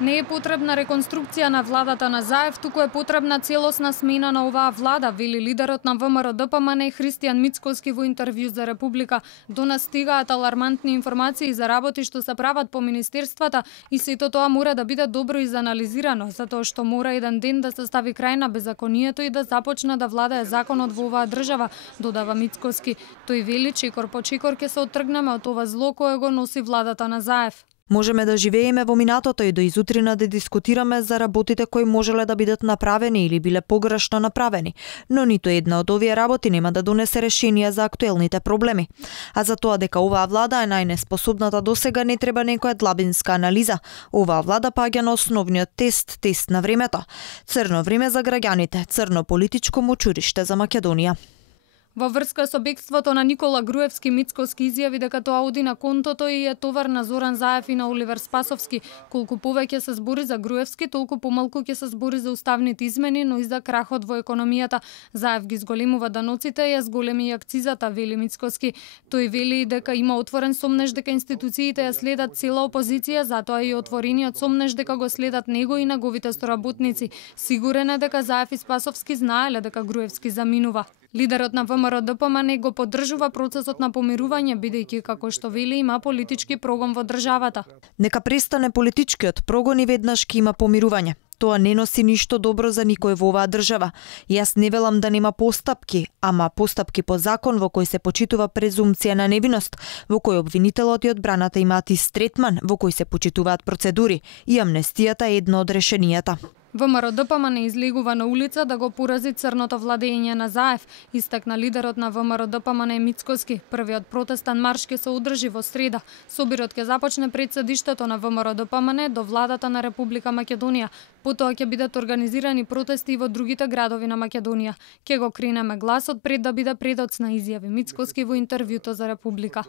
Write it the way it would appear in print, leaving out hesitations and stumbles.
Не е потребна реконструкција на владата на Заев, туку е потребна целосна смена на оваа влада, вели лидерот на ВМРО-ДПМН Христијан Мицкоски во интервју за Република. До нас стигаат алармантни информации за работи што се прават по министерствата и сето тоа мора да биде добро изанализирано, затоа што мора еден ден да се стави крај на беззаконието и да започне да владае законот во оваа држава, додава Мицкоски. Тој вели чекор по чекор ќе се оттргнеме од ова зло кое го носи владата на Заев. Можеме да живееме во минатото и до изутрина да дискутираме за работите кои можеле да бидат направени или биле погрешно направени, но ниту една од овие работи нема да донесе решение за актуелните проблеми. А за тоа дека оваа влада е најнеспособната досега не треба некоја длабинска анализа. Оваа влада паѓа на основниот тест на времето. Црно време за граѓаните, црно политичко мочуриште за Македонија. Во врска со бегството на Никола Груевски, Мицкоски изјави дека тоа оди на контото и е товар на Зоран Заев и на Оливер Спасовски. Колку повеќе се збори за Груевски, толку помалку ќе се збори за уставните измени, но и за крахот во економијата. Заев ги зголемува даноците и ја зголеми и акцизата, вели Мицкоски. Тој вели дека има отворен сомнеж дека институциите ја следат цела опозиција, затоа и отворениот сомнеж дека го следат него и неговите соработници. Сигурен е дека Заев и Спасовски знаеле дека Груевски заминува. Лидерот на ВМРО-ДПМН го поддржува процесот на помирување, бидејќи, како што вели, има политички прогон во државата. Нека престане политичкиот прогон и веднаш ќе има помирување. Тоа не носи ништо добро за никој во оваа држава. Јас не велам да нема постапки, ама постапки по закон во кој се почитува презумпција на невиност, во кој обвинителот и одбраната имаат ист третман, во кој се почитуваат процедури и амнестијата е едно од решенијата. ВМРО-ДПМН излегува на улица да го порази црното владење на Заев, истакна лидерот на ВМРО-ДПМН Мицкоски. Првиот протестан марш ќе се одржи во среда. Собирот ќе започне пред седиштето на ВМРО-ДПМН до владата на Република Македонија. Потоа ќе бидат организирани протести и во другите градови на Македонија. Ќе го кренеме гласот пред да биде предоцна, изјави Мицкоски во интервјуто за Република.